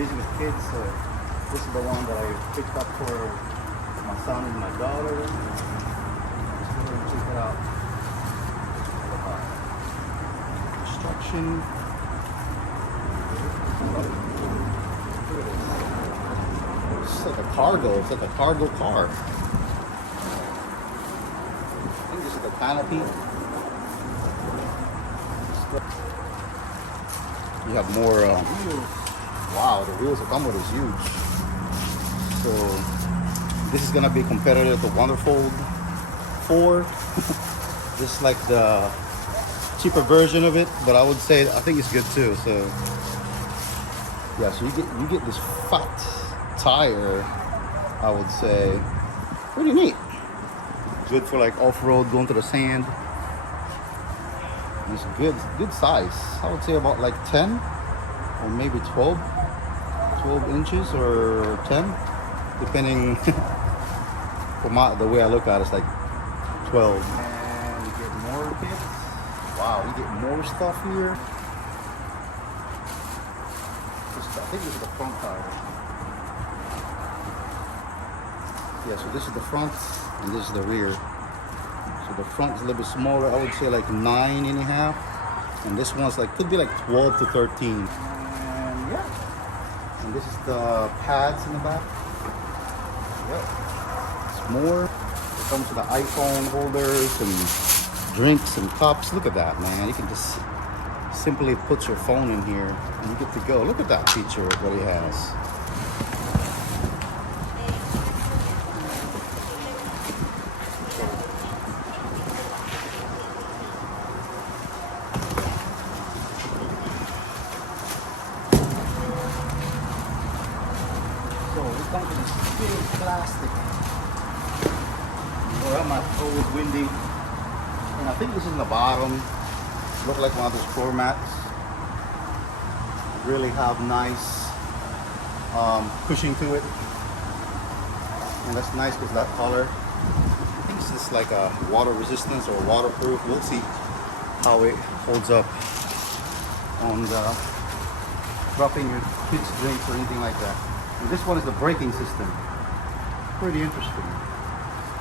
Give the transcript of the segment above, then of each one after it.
busy with kids, so this is the one that I picked up for my son and my daughter. Let's go and check it out. Construction. It's like a cargo. It's like a cargo car. I think this is the canopy. You have more wheels. Wow, the wheels that come with is huge. So this is gonna be competitive to WONDERFOLD 4. This is like the cheaper version of it, but I would say I think it's good too. So yeah, so you get this fat tire. I would say pretty neat. Good for like off-road, going to the sand. It's good size. I would say about like 10 or maybe 12 inches or 10, depending. From the way I look at it, it's like 12. And you get more kits. Wow, you get more stuff here. I think this is the front tire. Yeah, so this is the front and this is the rear. So the front is a little bit smaller. I would say like 9.5, and this one's like could be like 12 to 13. And yeah, and this is the pads in the back. Yep, it's more. It comes with the iPhone holders and drinks and cups. Look at that, man. You can just simply put your phone in here and you get to go. Look at that feature what he has. So it comes with this big plastic. Where I'm at, always windy. And I think this is in the bottom. Look like one of those floor mats. Really have nice cushioning to it. And that's nice because that color. I think this is like a water resistance or waterproof. We'll see how it holds up on the dropping your kids' drinks or anything like that. And this one is the braking system. Pretty interesting.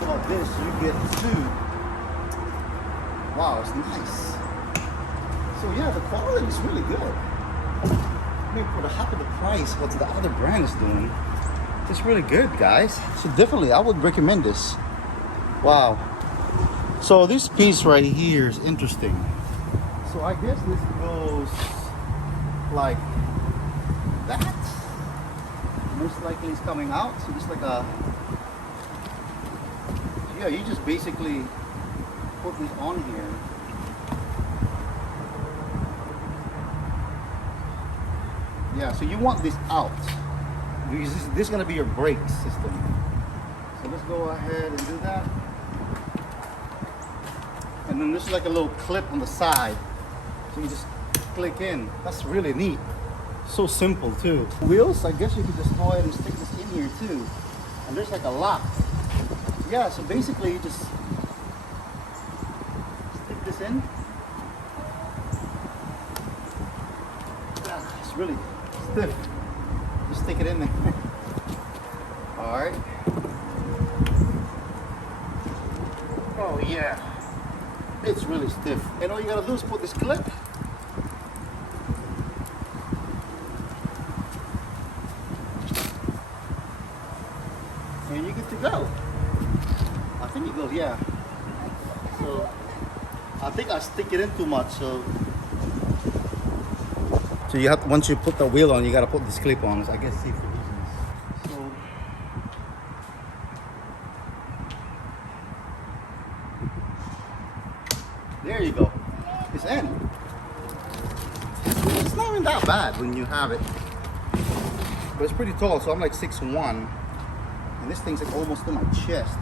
About this, you get 2. Wow, it's nice. So yeah, the quality is really good. I mean, for the half of the price, what the other brand is doing, it's really good, guys. So definitely, I would recommend this. Wow. So this piece right here is interesting. So I guess this goes like that. Most likely it's coming out. So just like a, yeah, you just basically put this on here. Yeah, so you want this out because this is going to be your brake system. So let's go ahead and do that. And then there's like a little clip on the side, so you just click in. That's really neat. So simple too. Wheels, I guess you could just go ahead and stick this in here too. And there's like a lock. Yeah, so basically you just stick this in. It's really stiff. Just stick it in there. Alright. Oh yeah. It's really stiff. And all you gotta do is put this clip. And you get to go. I think it goes, yeah. So I think I stick it in too much, so you have to, once you put the wheel on, you gotta put this clip on. So I guess see for reasons. So there you go. It's in. It's not even that bad when you have it. But it's pretty tall, so I'm like 6'1". And this thing's like almost to my chest.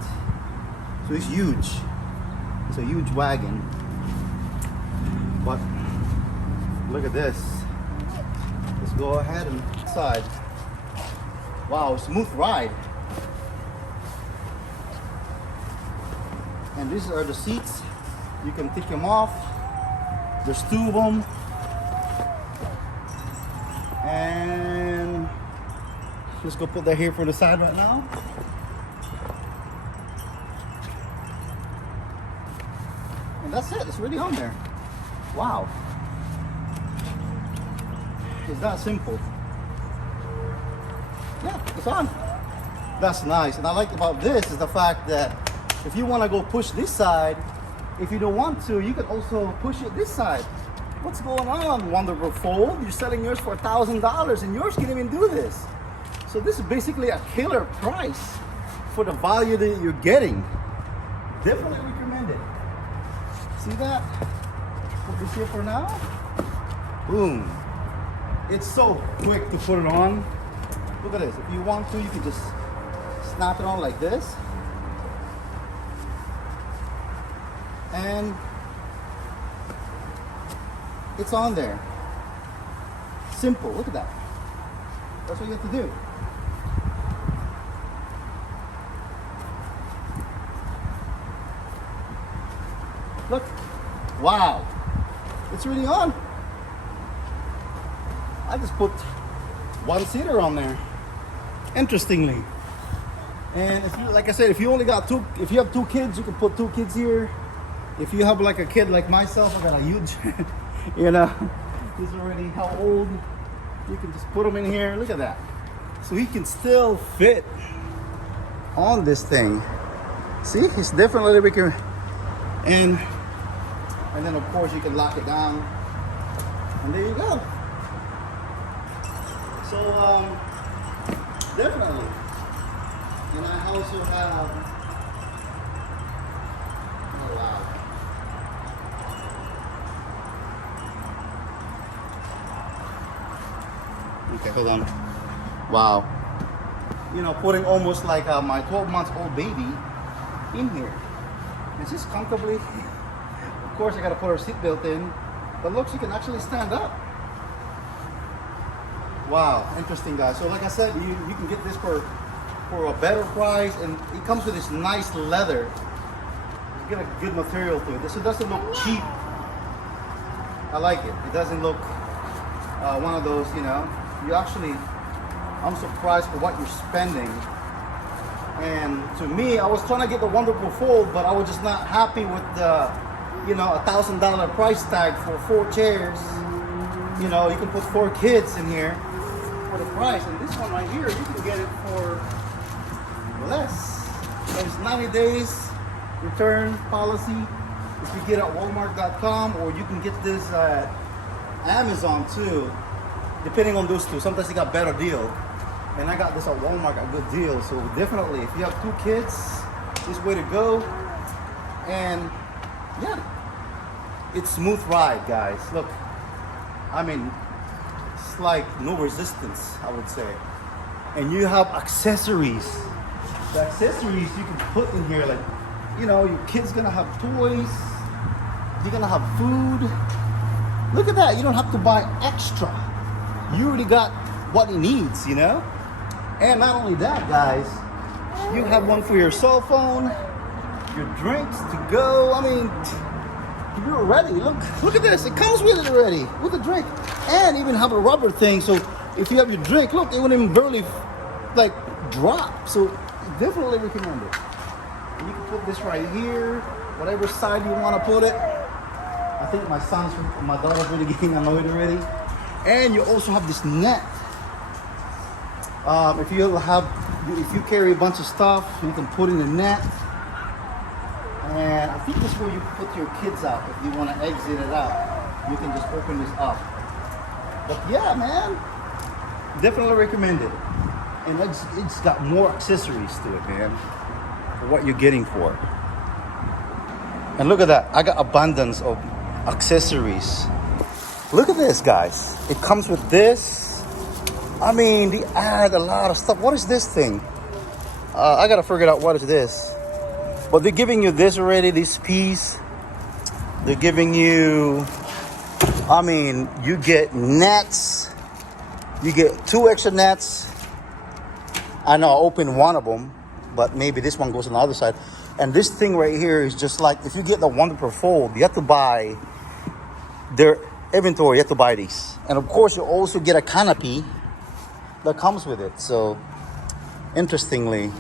So it's huge. It's a huge wagon. But look at this. Let's go ahead and side. Wow, smooth ride. And these are the seats. You can take them off. There's 2 of them. And Let's go put that here for the side right now. And that's it. It's really on there. Wow. It's that simple. Yeah, it's on. That's nice. And I like about this is the fact that if you want to go push this side, if you don't want to, you can also push it this side. What's going on, WONDERFOLD? You're selling yours for $1,000 and yours can't even do this. So this is basically a killer price for the value that you're getting. Definitely recommend it. See that? Put this here for now. Boom. It's so quick to put it on. Look at this. If you want to, you can just snap it on like this. And it's on there. Simple. Look at that. That's what you have to do. Look. Wow. It's really on. I just put one seater on there. Interestingly. And if you, like I said, if you only got two, if you have two kids, you can put two kids here. If you have like a kid like myself, I got a huge, you know, he's already how old? You can just put him in here. Look at that. So he can still fit on this thing. See, he's definitely bigger. And then of course you can lock it down. And there you go. So definitely. And I also have, oh wow. Okay, hold on. Wow. You know, putting almost like my 12-month-old baby in here. It's just comfortably. Of course, I gotta put her seatbelt in. But look, she can actually stand up. Wow, interesting, guys. So like I said, you can get this for a better price, and it comes with this nice leather. You get a good material to it. This doesn't look cheap. I like it. It doesn't look one of those, you know. You actually, I'm surprised for what you're spending. And to me, I was trying to get the WONDERFOLD, but I was just not happy with the, you know, $1,000 price tag for 4 chairs. You know, you can put 4 kids in here for the price. And this one right here, you can get it for less. There's 90 days return policy if you get it at Walmart.com, or you can get this at Amazon too, depending on those two. Sometimes they got better deal, and I got this at Walmart at good deal. So definitely, if you have 2 kids, this way to go. And yeah, it's smooth ride, guys. Look, I mean, it's like no resistance, I would say. And you have accessories. The accessories you can put in here, like, you know, your kid's gonna have toys, you're gonna have food. Look at that, you don't have to buy extra. You already got what he needs, you know? And not only that, guys, you have one for your cell phone, your drinks to go. I mean, you're ready. Look at this, it comes with it already, with the drink. And even have a rubber thing, so if you have your drink, look, it wouldn't even barely like drop. So definitely recommend it. And you can put this right here, whatever side you want to put it. I think my daughter's really getting annoyed already. And you also have this net. If you carry a bunch of stuff, you can put in the net. And I think this is where you put your kids out. If you want to exit it out, you can just open this up. But yeah, man, definitely recommend it. And it's got more accessories to it, man, for what you're getting for it. And look at that, I got abundance of accessories. Look at this, guys. It comes with this. I mean, they add a lot of stuff. What is this thing? I gotta figure out what is this. But they're giving you this already, this piece. They're giving you, I mean, you get nets. You get 2 extra nets. I know I opened one of them, but maybe this one goes on the other side. And this thing right here is just like, if you get the WONDERFOLD, you have to buy their inventory, you have to buy these. And of course, you also get a canopy that comes with it. So interestingly.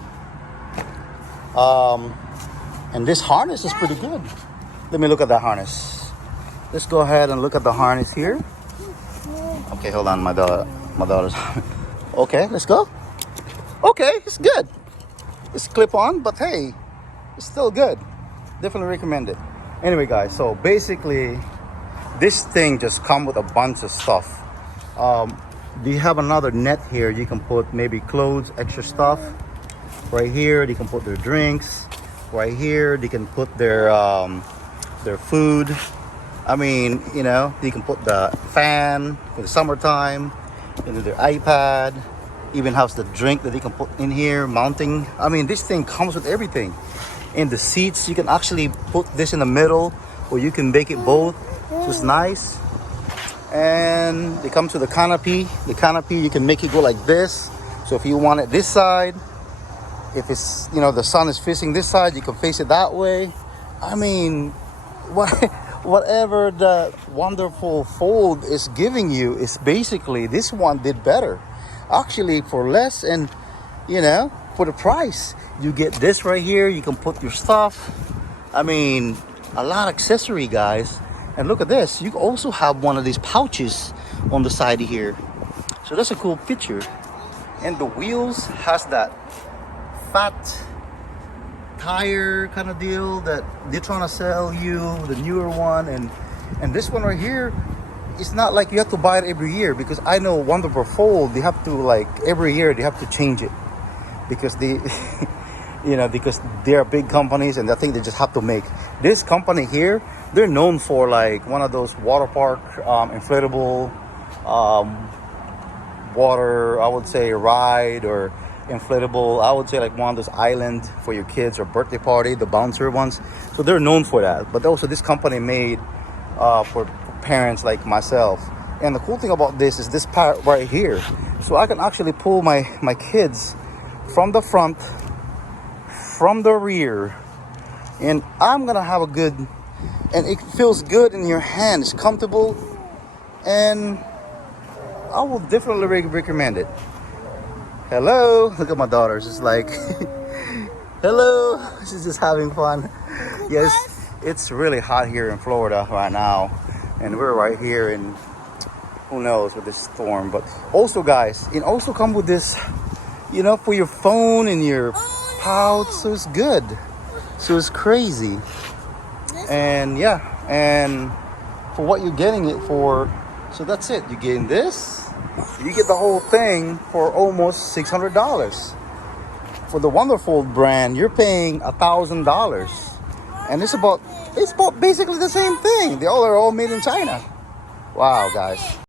And this harness is pretty good. Let me look at the harness. Let's go ahead and look at the harness here. Okay, hold on, my daughter's. Okay, let's go. Okay, it's good. It's clip on, but hey, it's still good. Definitely recommend it. Anyway, guys, so basically, this thing just comes with a bunch of stuff. Do you have another net here? You can put maybe clothes, extra stuff. Right here, they can put their drinks. Right here, they can put their food. I mean, you know, you can put the fan for the summertime, into their iPad. Even has the drink that you can put in here, mounting. I mean, this thing comes with everything. In the seats, you can actually put this in the middle, or you can make it both. So it's nice. And it comes with the canopy. The canopy, you can make it go like this. So if you want it this side, if it's, you know, the sun is facing this side, you can face it that way. I mean, whatever the wonderful fold is giving you is basically, this one did better. Actually, for less and, you know, for the price, you get this right here. You can put your stuff. I mean, a lot of accessory, guys. And look at this. You also have one of these pouches on the side here. So that's a cool feature. And the wheels has that fat tire kind of deal that they're trying to sell you, the newer one. And this one right here, it's not like you have to buy it every year, because I know WONDERFOLD, they have to, like, every year they have to change it, because they you know, because they're big companies and I think they just have to make this company here. They're known for like one of those water park inflatable water, I would say, ride, or inflatable, I would say, like one of those island for your kids or birthday party, the bouncer ones. So they're known for that. But also this company made for parents like myself. And the cool thing about this is this part right here. So I can actually pull my kids from the front, from the rear, and I'm gonna have a good, and it feels good in your hand. It's comfortable, and I will definitely recommend it. Hello, look at my daughter. She's like, hello. She's just having fun. Yes, it's really hot here in Florida right now, and we're right here in, who knows, with this storm. But also, guys, it also comes with this, you know, for your phone and your pouch. So it's good. So it's crazy. And yeah, and for what you're getting it for, so that's it. You're getting this. You get the whole thing for almost $600. For the WONDERFOLD brand, you're paying $1,000, and it's about basically the same thing. They all are all made in China. Wow, guys.